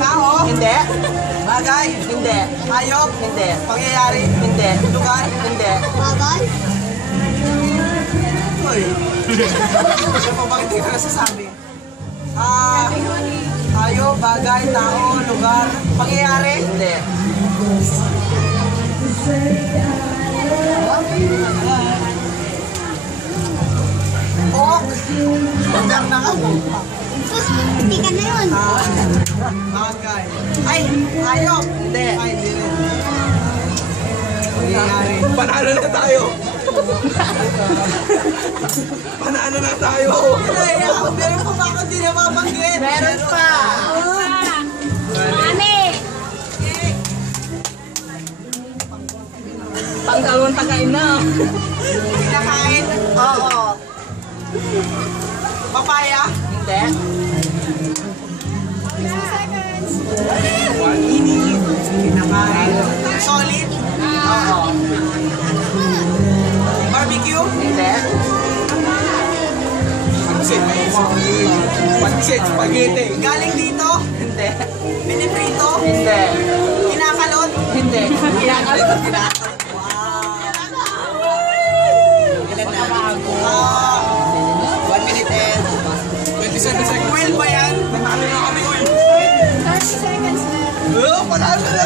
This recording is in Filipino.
Tao? Hindi. Bagay? Hindi. Hayop? Hindi. Pangyayari? Hindi. Lugar? Hindi. Bagay? Uy. Ano pa bakit hindi ka nasasabi? Hayop, bagay, tao, lugar, pangyayari? Hindi. Ok. Lugar na ako. Sus, hindi ka na yun. Bagay. Ay, hayop. Hindi. Ay, hindi rin. Pangyayari. Panalo na tayo. Panalo na tayo. Ay, ako meron pa ba ako di nababanggit? Meron pa. Mami! Panggalawang tagain na. Kinakain? Oo. Papaya? Hindi. Init. Kinakain. Solid? Oo. Barbecue? Hindi. Pansit, spaghetti. Galing dito? Hindi. Piniprito? Hindi. Kinakalot? Hindi. Kinakalot. Ilan na? 1 minute and 27 seconds. Will ba yan? Panalo na kami, Will. 30 seconds left. Oh, panalo na